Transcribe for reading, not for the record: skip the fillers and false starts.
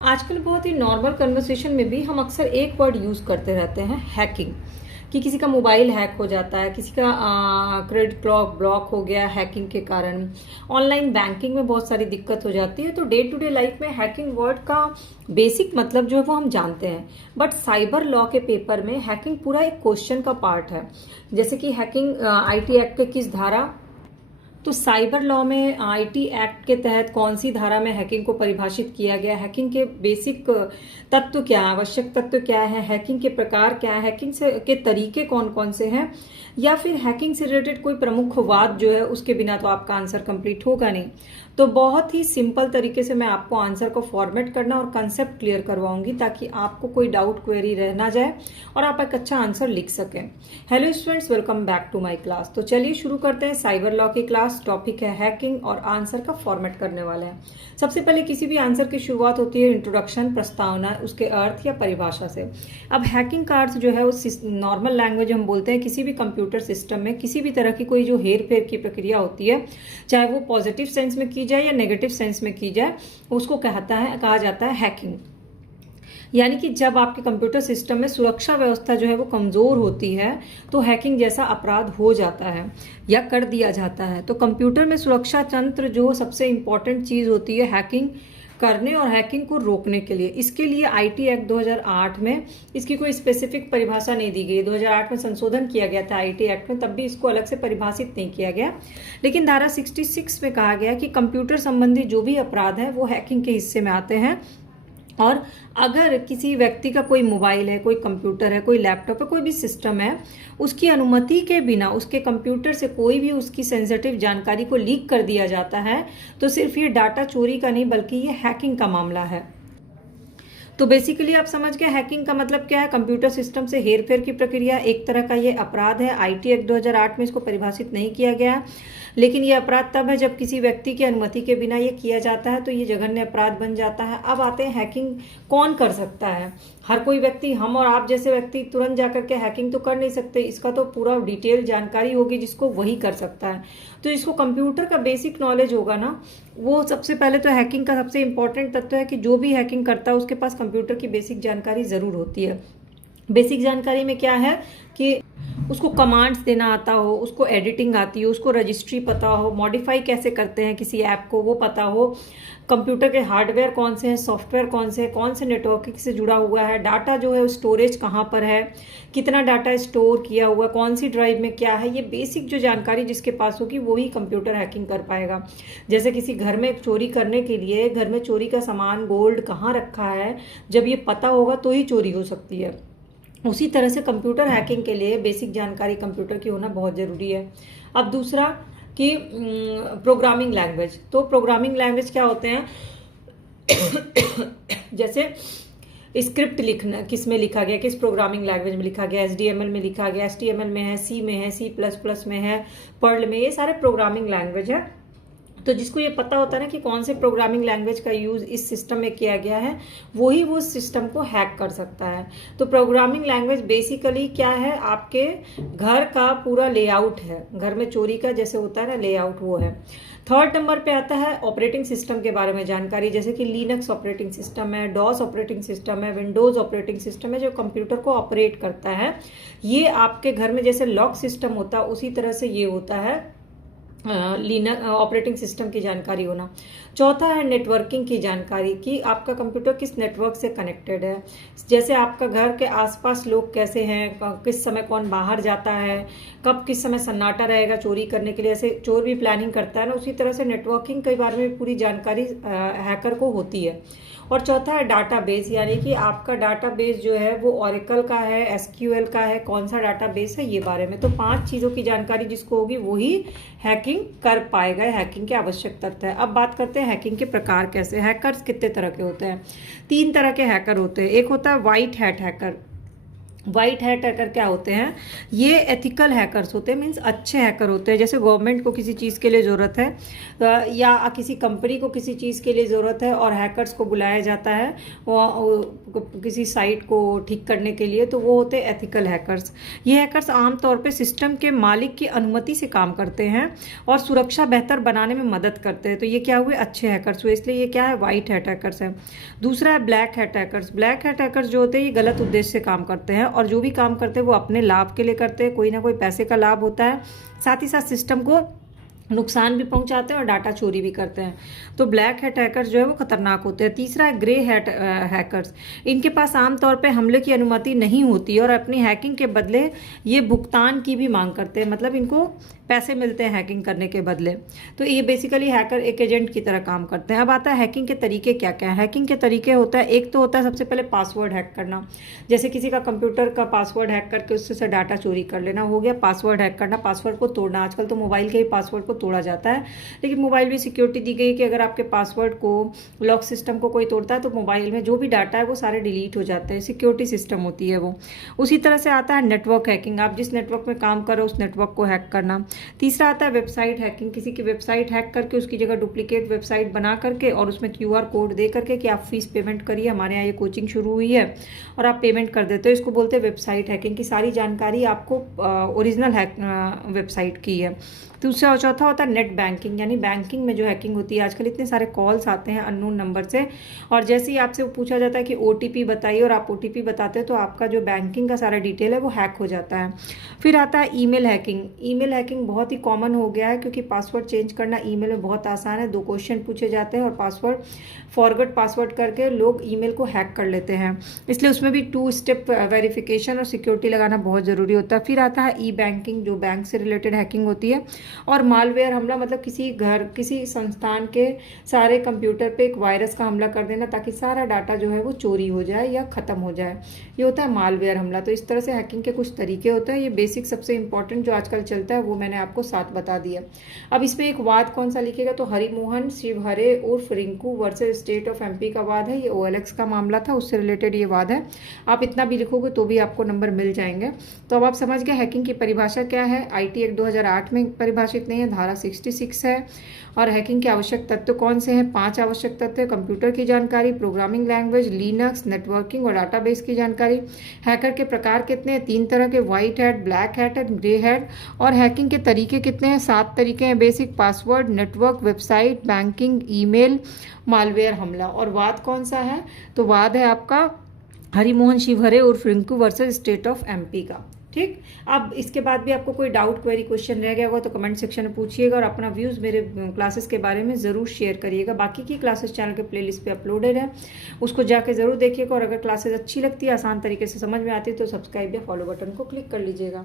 आजकल बहुत ही normal conversation में भी हम अक्सर एक वर्ड यूज़ करते रहते हैं, हैकिंग। कि किसी का मोबाइल हैक हो जाता है, किसी का क्रेडिट ब्लॉक हो गया हैकिंग के कारण। ऑनलाइन बैंकिंग में बहुत सारी दिक्कत हो जाती है। तो डे टू डे लाइफ में हैकिंग वर्ड का बेसिक मतलब जो है वो हम जानते हैं, बट साइबर लॉ के पेपर में हैकिंग पूरा एक क्वेश्चन का पार्ट है। जैसे कि हैकिंग आईटी एक्ट के किस धारा, तो साइबर लॉ में आईटी एक्ट के तहत कौन सी धारा में हैकिंग को परिभाषित किया गया, हैकिंग के बेसिक तत्व क्या है, आवश्यक तत्व क्या है, हैकिंग के प्रकार क्या है, हैकिंग से के तरीके कौन कौन से हैं, या फिर हैकिंग से रिलेटेड कोई प्रमुख वाद जो है उसके बिना तो आपका आंसर कंप्लीट होगा नहीं। तो बहुत ही सिंपल तरीके से मैं आपको आंसर को फॉर्मेट करना और कंसेप्ट क्लियर करवाऊंगी ताकि आपको कोई डाउट क्वेरी रह ना जाए और आप एक अच्छा आंसर लिख सकें। Hello students, welcome back to my class. तो चलिए शुरू करते हैं साइबर लॉ की क्लास। टॉपिक है हैकिंग और आंसर का फॉर्मेट करने वाले हैं। सबसे पहले किसी भी आंसर की शुरुआत होती है इंट्रोडक्शन, प्रस्तावना, उसके अर्थ या परिभाषा से। अब हैकिंग का अर्थ जो है उस नॉर्मल लैंग्वेज हम बोलते हैं किसी भी कंप्यूटर सिस्टम में किसी भी तरह की कोई जो हेर फेर की प्रक्रिया होती है, चाहे वो पॉजिटिव सेंस में की जाए या नेगेटिव सेंस में की जाए, उसको कहा जाता है हैकिंग। यानी कि जब आपके कंप्यूटर सिस्टम में सुरक्षा व्यवस्था जो है वो कमजोर होती है तो हैकिंग जैसा अपराध हो जाता है या कर दिया जाता है। तो कंप्यूटर में सुरक्षा तंत्र जो सबसे इंपॉर्टेंट चीज होती है हैकिंग करने और हैकिंग को रोकने के लिए, इसके लिए आईटी एक्ट 2008 में इसकी कोई स्पेसिफिक परिभाषा नहीं दी गई। 2008 में संशोधन किया गया था आईटी एक्ट में, तब भी इसको अलग से परिभाषित नहीं किया गया। लेकिन धारा 66 में कहा गया कि कंप्यूटर संबंधी जो भी अपराध है वो हैकिंग के हिस्से में आते हैं। और अगर किसी व्यक्ति का कोई मोबाइल है, कोई कंप्यूटर है, कोई लैपटॉप है, कोई भी सिस्टम है, उसकी अनुमति के बिना उसके कंप्यूटर से कोई भी उसकी सेंसिटिव जानकारी को लीक कर दिया जाता है तो सिर्फ ये डाटा चोरी का नहीं बल्कि ये हैकिंग का मामला है। तो बेसिकली आप समझ गए हैकिंग का मतलब क्या है। कंप्यूटर सिस्टम से हेरफेर की प्रक्रिया एक तरह का ये अपराध है। आईटी एक्ट 2008 में इसको परिभाषित नहीं किया गया है, लेकिन ये अपराध तब है जब किसी व्यक्ति की अनुमति के बिना ये किया जाता है, तो ये जघन्य अपराध बन जाता है। अब आते हैं हैकिंग कौन कर सकता है। हर कोई व्यक्ति, हम और आप जैसे व्यक्ति तुरंत जाकर के हैकिंग तो कर नहीं सकते, इसका तो पूरा डिटेल जानकारी होगी जिसको वही कर सकता है। तो जिसको कंप्यूटर का बेसिक नॉलेज होगा ना, वो सबसे पहले तो हैकिंग का सबसे इंपॉर्टेंट तत्व है कि जो भी हैकिंग करता है उसके पास कंप्यूटर की बेसिक जानकारी जरूर होती है। बेसिक जानकारी में क्या है कि उसको कमांड्स देना आता हो, उसको एडिटिंग आती हो, उसको रजिस्ट्री पता हो, मॉडिफाई कैसे करते हैं किसी ऐप को वो पता हो, कंप्यूटर के हार्डवेयर कौन से हैं, सॉफ्टवेयर कौन से हैं, कौन से नेटवर्किंग से जुड़ा हुआ है, डाटा जो है स्टोरेज कहाँ पर है, कितना डाटा स्टोर किया हुआ है, कौन सी ड्राइव में क्या है, ये बेसिक जो जानकारी जिसके पास होगी वही कंप्यूटर हैकिंग कर पाएगा। जैसे किसी घर में चोरी करने के लिए घर में चोरी का सामान, गोल्ड कहाँ रखा है, जब ये पता होगा तो ही चोरी हो सकती है। उसी तरह से कंप्यूटर हैकिंग के लिए बेसिक जानकारी कंप्यूटर की होना बहुत ज़रूरी है। अब दूसरा कि प्रोग्रामिंग लैंग्वेज। तो प्रोग्रामिंग लैंग्वेज क्या होते हैं जैसे स्क्रिप्ट लिखना, किस में लिखा गया, किस प्रोग्रामिंग लैंग्वेज में लिखा गया, एचटीएमएल में लिखा गया, एचटीएमएल में है, सी में है, सी प्लस प्लस में है, पर्ल में, ये सारे प्रोग्रामिंग लैंग्वेज है। तो जिसको ये पता होता है ना कि कौन से प्रोग्रामिंग लैंग्वेज का यूज़ इस सिस्टम में किया गया है, वही वो सिस्टम को हैक कर सकता है। तो प्रोग्रामिंग लैंग्वेज बेसिकली क्या है, आपके घर का पूरा लेआउट है, घर में चोरी का जैसे होता है ना लेआउट, वो है। थर्ड नंबर पे आता है ऑपरेटिंग सिस्टम के बारे में जानकारी, जैसे कि लिनक्स ऑपरेटिंग सिस्टम है, डॉस ऑपरेटिंग सिस्टम है, विंडोज ऑपरेटिंग सिस्टम है, जो कंप्यूटर को ऑपरेट करता है। ये आपके घर में जैसे लॉक सिस्टम होता है उसी तरह से ये होता है लिनक्स ऑपरेटिंग सिस्टम की जानकारी होना। चौथा है नेटवर्किंग की जानकारी कि आपका कंप्यूटर किस नेटवर्क से कनेक्टेड है, जैसे आपका घर के आसपास लोग कैसे हैं, किस समय कौन बाहर जाता है, कब किस समय सन्नाटा रहेगा चोरी करने के लिए, ऐसे चोर भी प्लानिंग करता है ना, उसी तरह से नेटवर्किंग के बारे में पूरी जानकारी हैकर को होती है। और चौथा है डाटाबेस, यानी कि आपका डाटाबेस जो है वो ओरेकल का है, एसक्यूएल का है, कौन सा डाटाबेस है, ये बारे में। तो 5 चीज़ों की जानकारी जिसको होगी वही हैकिंग कर पाएगा। हैकिंग के आवश्यक तथ्य है। अब बात करते हैं हैकिंग के प्रकार कैसे। हैकर्स कितने तरह के होते हैं? 3 तरह के हैकर होते हैं। एक होता है white hat hacker. White hat hacker क्या होते हैं, ये एथिकल हैकर्स होते हैं, मीन्स अच्छे हैकर होते हैं। जैसे गवर्नमेंट को किसी चीज़ के लिए ज़रूरत है या किसी कंपनी को किसी चीज़ के लिए ज़रूरत है और हैकर्स को बुलाया जाता है किसी साइट को ठीक करने के लिए, तो वो होते हैं एथिकल हैकर्स। ये हैकर्स आमतौर पे सिस्टम के मालिक की अनुमति से काम करते हैं और सुरक्षा बेहतर बनाने में मदद करते हैं। तो ये क्या हुए, अच्छे हैकर्स हुए, इसलिए ये क्या है, वाइट हैट हैकर्स है। दूसरा है black hat hackers. Black hat hackers जो होते हैं ये गलत उद्देश्य से काम करते हैं और जो भी काम करते हैं वो अपने लाभ के लिए करते हैं, कोई ना कोई पैसे का लाभ होता है, साथ ही साथ सिस्टम को नुकसान भी पहुंचाते हैं और डाटा चोरी भी करते हैं। तो ब्लैक हैट हैकर्स जो है वो खतरनाक होते हैं। तीसरा है ग्रे हैट हैकर्स। इनके पास आमतौर पे हमले की अनुमति नहीं होती और अपनी हैकिंग के बदले ये भुगतान की भी मांग करते हैं, मतलब इनको पैसे मिलते हैं हैकिंग करने के बदले। तो ये बेसिकली हैकर एक एजेंट की तरह काम करते हैं। अब आता है हैकिंग के तरीके क्या क्या है। हैकिंग के तरीके होता है, एक तो होता है सबसे पहले पासवर्ड हैक करना, जैसे किसी का कंप्यूटर का पासवर्ड हैक करके उससे से डाटा चोरी कर लेना, हो गया पासवर्ड हैक करना। पासवर्ड को तोड़ना, आजकल तो मोबाइल के ही पासवर्ड को तोड़ा जाता है, लेकिन मोबाइल भी सिक्योरिटी दी गई कि अगर आपके पासवर्ड को, लॉक सिस्टम को कोई तोड़ता है तो मोबाइल में जो भी डाटा है वो सारे डिलीट हो जाते हैं, सिक्योरिटी सिस्टम होती है वो। उसी तरह से आता है नेटवर्क हैकिंग, आप जिस नेटवर्क में काम कर रहे हो उस नेटवर्क को हैक करना। तीसरा आता है वेबसाइट हैकिंग, किसी की वेबसाइट हैक करके उसकी जगह डुप्लीकेट वेबसाइट बना करके और उसमें QR कोड दे करके कि आप फीस पेमेंट करिए, हमारे यहाँ ये कोचिंग शुरू हुई है, और आप पेमेंट कर देते हो। इसको बोलते हैं वेबसाइट हैकिंग की सारी जानकारी आपको ओरिजिनल वेबसाइट की है। दूसरा और चौथा होता है नेट बैंकिंग, यानी बैंकिंग में जो हैकिंग होती है। आजकल इतने सारे कॉल्स आते हैं अननोन नंबर से और जैसे ही आपसे पूछा जाता है कि OTP बताइए और आप OTP बताते हैं तो आपका जो बैंकिंग का सारा डिटेल है वो हैक हो जाता है। फिर आता है ईमेल हैकिंग। ईमेल हैकिंग बहुत ही कॉमन हो गया है क्योंकि पासवर्ड चेंज करना ईमेल में बहुत आसान है। 2 क्वेश्चन पूछे जाते हैं और पासवर्ड फॉरगेट पासवर्ड करके लोग ईमेल को हैक कर लेते हैं, इसलिए उसमें भी 2 स्टेप वेरिफिकेशन और सिक्योरिटी लगाना बहुत ज़रूरी होता है। फिर आता है ई बैंकिंग, जो बैंक से रिलेटेड हैकिंग होती है। और मालवेयर हमला, मतलब किसी संस्थान के सारे कंप्यूटर पे एक वायरस का हमला कर देना ताकि सारा डाटा जो है वो चोरी हो जाए या ख़त्म हो जाए, ये होता है मालवेयर हमला। तो इस तरह से हैकिंग के कुछ तरीके होते हैं। ये बेसिक सबसे इंपॉर्टेंट जो आजकल चलता है वो मैंने आपको 7 बता दिया। अब इसमें एक वाद कौन सा लिखेगा, तो हरिमोहन शिवहरे उर्फ Rinku versus state of MP का वाद है। ये OLX का मामला था, उससे रिलेटेड ये वाद है। आप इतना भी लिखोगे तो भी आपको नंबर मिल जाएंगे। तो अब आप समझ गए हैकिंग की परिभाषा क्या है। IT एक्ट 2008 में परिभाषित नहीं है, धारा 66 है। और हैकिंग के आवश्यक तत्व कौन से हैं, 5 आवश्यक तत्व है। कंप्यूटर की जानकारी, प्रोग्रामिंग लैंग्वेज, लिनक्स, नेटवर्किंग और डाटाबेस की जानकारी। हैकर के प्रकार कितने हैं, 3 तरह के, white hat, black hat and grey hat. और हैकिंग के तरीके कितने हैं, 7 तरीके हैं। Basic, password, network, website, banking, email, malware हमला। और वाद कौन सा है, तो वाद है आपका हरिमोहन शिवहरे उर्फ Rinku versus state of MP का। ठीक, अब इसके बाद भी आपको कोई डाउट, क्वेरी, क्वेश्चन रह गया होगा तो कमेंट सेक्शन में पूछिएगा और अपना व्यूज़ मेरे क्लासेस के बारे में ज़रूर शेयर करिएगा। बाकी की क्लासेस चैनल के प्लेलिस्ट पे अपलोडेड है, उसको जाके ज़रूर देखिएगा। और अगर क्लासेस अच्छी लगती है, आसान तरीके से समझ में आती है तो सब्सक्राइब या फॉलो बटन को क्लिक कर लीजिएगा।